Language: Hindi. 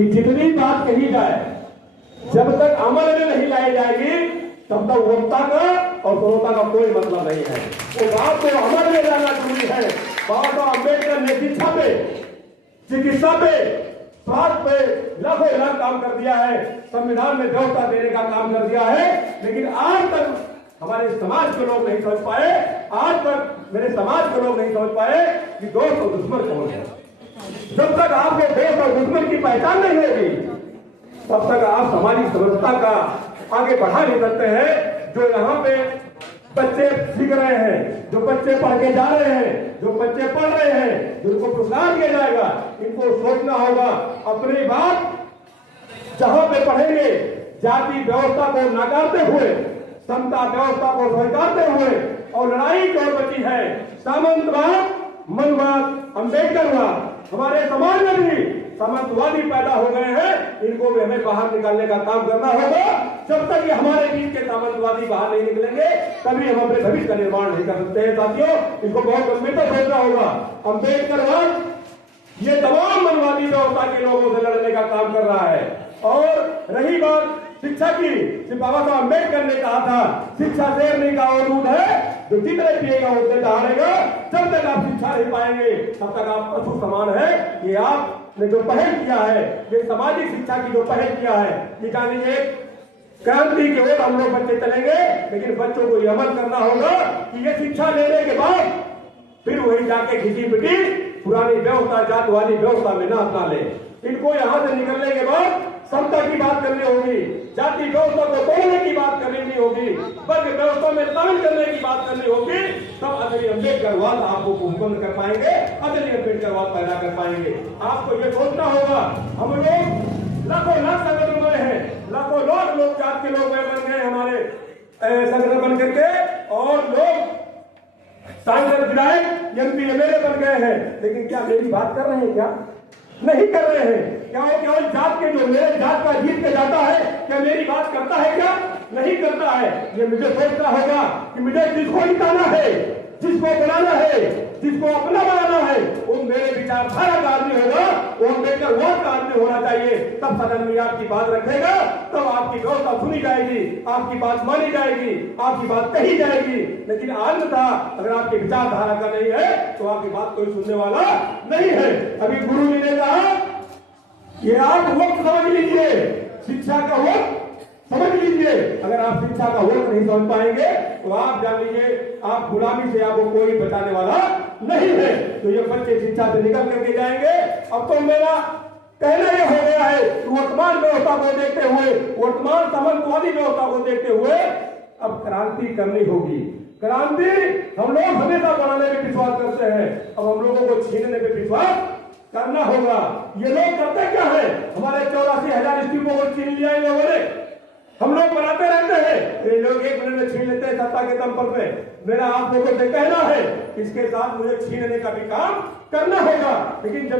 कि जितनी बात कही जाए जब तक अमल में नहीं लाई जाएगी तब तक वक्ता का और श्रोता का कोई मतलब नहीं है। वो बात को अमल में लाना जरूरी है। बाबा साहब अम्बेडकर ने शिक्षा पे, चिकित्सा पे, स्वास्थ्य पे लाखों लाख काम कर दिया है, संविधान में व्यवस्था देने का काम कर दिया है, लेकिन आज तक हमारे समाज के लोग नहीं समझ पाए, आज तक मेरे समाज के लोग नहीं समझ पाए कि दोस्त और दुश्मन कौन है। जब तक आपको दोस्त और दुश्मन की पहचान नहीं होगी तब तक आप सामाजिक समरसता का आगे बढ़ा नहीं सकते हैं। जो यहाँ पे बच्चे सीख रहे हैं, जो बच्चे पढ़ के जा रहे हैं, जो बच्चे पढ़ रहे हैं, जिनको पुरस्कार दिया जाएगा, इनको सोचना होगा अपनी बात जहां पे पढ़ेंगे जाति व्यवस्था को नकारते हुए, समता व्यवस्था को स्वीकारते हुए, और लड़ाई जो बची है सामंतवाद, मनवाद, अम्बेडकरवाद, हमारे समाज में भी सामंतवादी पैदा हो गए हैं, इनको भी हमें बाहर निकालने का काम करना होगा। जब तक ये हमारे बीच के सामंतवादी बाहर नहीं निकलेंगे तभी हम अपने भविष्य का निर्माण नहीं कर सकते हैं। साथियों, इनको बहुत गंभीरता से सोचना होगा। अम्बेडकरवाद ये तमाम मनवादी व्यवस्था के लोगों से लड़ने का काम कर रहा है। और रही बात शिक्षा की, बाबा साहब अम्बेडकर ने कहा था शिक्षा शेरनी का और दूध है, जो जितने पिएगा उतने दहाड़ेगा। जब तक आप शिक्षा नहीं पाएंगे तब तक आप पशु समान है। ये आपने जो पहल किया है, ये सामाजिक शिक्षा की जो पहल किया है, ये जानिए क्रांति की ओर हम लोग बच्चे चलेंगे, लेकिन बच्चों को यह अमल करना होगा कि ये शिक्षा लेने के बाद फिर वही जाके घिसी पिटी पुरानी व्यवस्था, जातवादी व्यवस्था में न अपना ले। इनको यहाँ से निकलने के बाद समता की बात करनी होगी, जाति व्यवस्था को तोड़ने की बात करनी होगी, वर्ग व्यवस्था में शामिल करने की बात करनी होगी। तब असली अम्बेडकरवाद आपको उत्पन्न कर पाएंगे, असली अम्बेडकरवाद पैदा कर पाएंगे। आपको ये सोचना होगा, हम लोग लाखों लाख संगठन बने हैं, लाखों लाख लोग जात के लोग बन गए हमारे संगठन बन करके, और लोग सांसद, विधायक, एमपी, एमएलए बन गए हैं, लेकिन क्या मेरी बात कर रहे हैं? क्या नहीं कर रहे हैं? क्या वो केवल जात के जो मेरे जात का जीत के जाता है, क्या मेरी बात करता है? क्या नहीं करता है? ये मुझे सोचना होगा कि मुझे जिसको जिताना है, जिसको बनाना है, जिसको अपना बनाना है, वो मेरे विचारधारा का आदमी होगा, वो अम्बेडकरवाद का आदमी होना चाहिए। तब सदन में आपकी बात रखेगा, तब आपकी व्यवस्था सुनी जाएगी, आपकी बात मानी जाएगी, आपकी बात कही जाएगी। लेकिन अन्यथा अगर आपकी विचारधारा का नहीं है तो आपकी बात कोई सुनने वाला नहीं है। अभी गुरु जी ने कहा ये आप वक्त समझ लीजिए, शिक्षा का वक्त समझ लीजिए। अगर आप शिक्षा का वक्त नहीं समझ पाएंगे तो आप जान लीजिए आप गुलामी से आपको कोई बचाने वाला नहीं है। तो ये बच्चे शिक्षा से निकल करके जाएंगे। अब तो मेरा कहना यह हो गया है कि वर्तमान व्यवस्था को देखते हुए, वर्तमान सामंतवादी व्यवस्था को देखते हुए अब क्रांति करनी होगी। क्रांति हम लोग हमेशा बनाने में विश्वास करते हैं, अब हम लोगों को छीनने में विश्वास करना होगा। ये लोग करते क्या है? हमारे 84,000 स्टीमों को छीन लिया इन लोगों ने। हम लोग बनाते रहते हैं, ये लोग 1 मिनट में छीन लेते हैं सत्ता के दम पर। मेरा आप लोगों से कहना है इसके साथ मुझे छीनने का भी काम करना होगा। लेकिन जब